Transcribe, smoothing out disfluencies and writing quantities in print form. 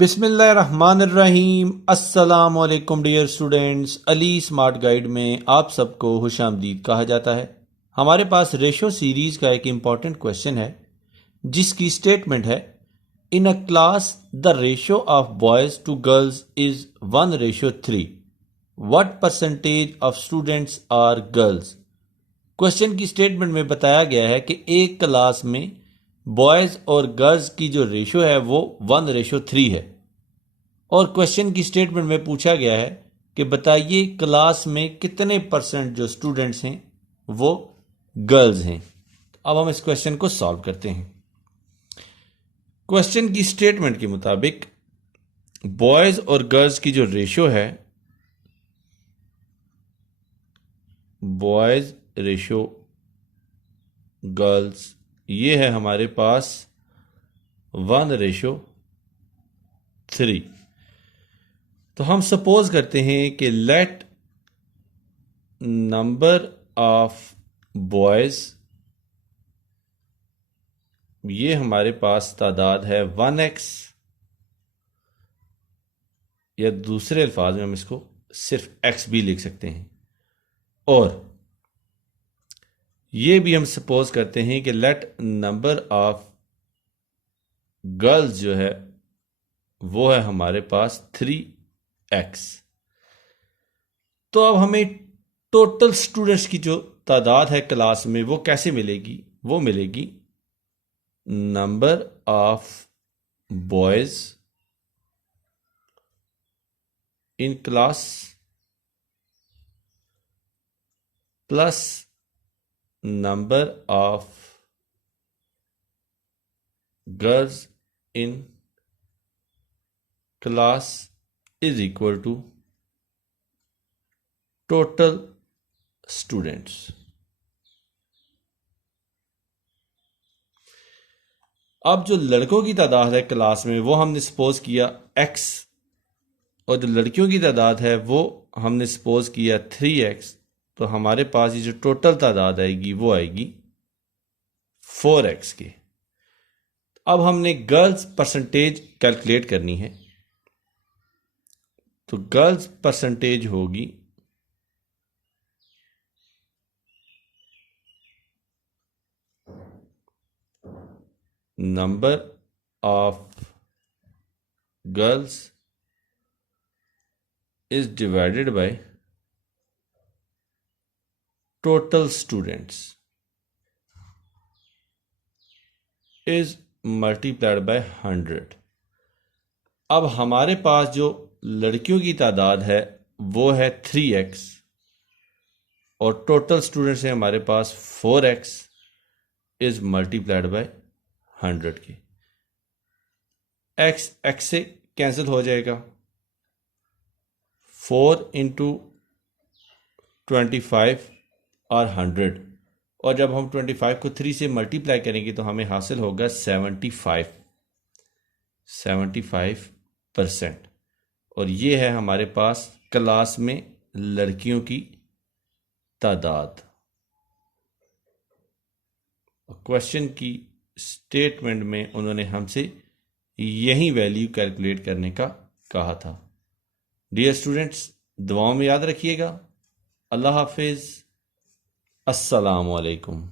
बिस्मिल्लाहिर्रहमानिर्रहीम। अस्सलामुअलैकुम dear students, Ali smart guide में आप सबको खुशामदीद कहा जाता है। हमारे पास रेशो सीरीज का एक इम्पॉर्टेंट क्वेश्चन है जिसकी स्टेटमेंट है, in a class the ratio of boys to girls is 1:3। What percentage of students are girls. Question की स्टेटमेंट में बताया गया है कि एक क्लास में बॉयज और गर्ल्स की जो रेशो है वो 1:3 है और क्वेश्चन की स्टेटमेंट में पूछा गया है कि बताइए क्लास में कितने परसेंट जो स्टूडेंट्स हैं वो गर्ल्स हैं। अब हम इस क्वेश्चन को सॉल्व करते हैं। क्वेश्चन की स्टेटमेंट के मुताबिक बॉयज और गर्ल्स की जो रेशो है, बॉयज रेशो गर्ल्स, ये है हमारे पास 1:3। तो हम सपोज करते हैं कि लेट नंबर ऑफ बॉयज, ये हमारे पास तादाद है 1x, या दूसरे अल्फाज में हम इसको सिर्फ x भी लिख सकते हैं। और ये भी हम सपोज करते हैं कि लेट नंबर ऑफ गर्ल्स जो है वो है हमारे पास 3x। तो अब हमें टोटल स्टूडेंट्स की जो तादाद है क्लास में वो कैसे मिलेगी? वो मिलेगी number of boys in class plus number of girls in class is equal to total students. अब जो लड़कों की तादाद है क्लास में वो हमने सपोज किया x, और जो लड़कियों की तादाद है वो हमने सपोज किया 3x। तो हमारे पास ये जो टोटल तादाद आएगी वो आएगी 4x की। अब हमने गर्ल्स परसेंटेज कैलकुलेट करनी है, तो गर्ल्स परसेंटेज होगी number of girls is divided by total students is multiplied by 100। अब हमारे पास जो लड़कियों की तादाद है वो है 3x और टोटल स्टूडेंट्स हैं हमारे पास 4x इज मल्टीप्लाइड बाय 100 की। x से कैंसिल हो जाएगा, 4 इंटू 25 और 100, और जब हम 25 को 3 से मल्टीप्लाई करेंगे तो हमें हासिल होगा 75%। और ये है हमारे पास क्लास में लड़कियों की तादाद। क्वेश्चन की स्टेटमेंट में उन्होंने हमसे यही वैल्यू कैलकुलेट करने का कहा था। डियर स्टूडेंट्स, दुआओं में याद रखिएगा। अल्लाह हाफिज। अस्सलामु अलैकुम।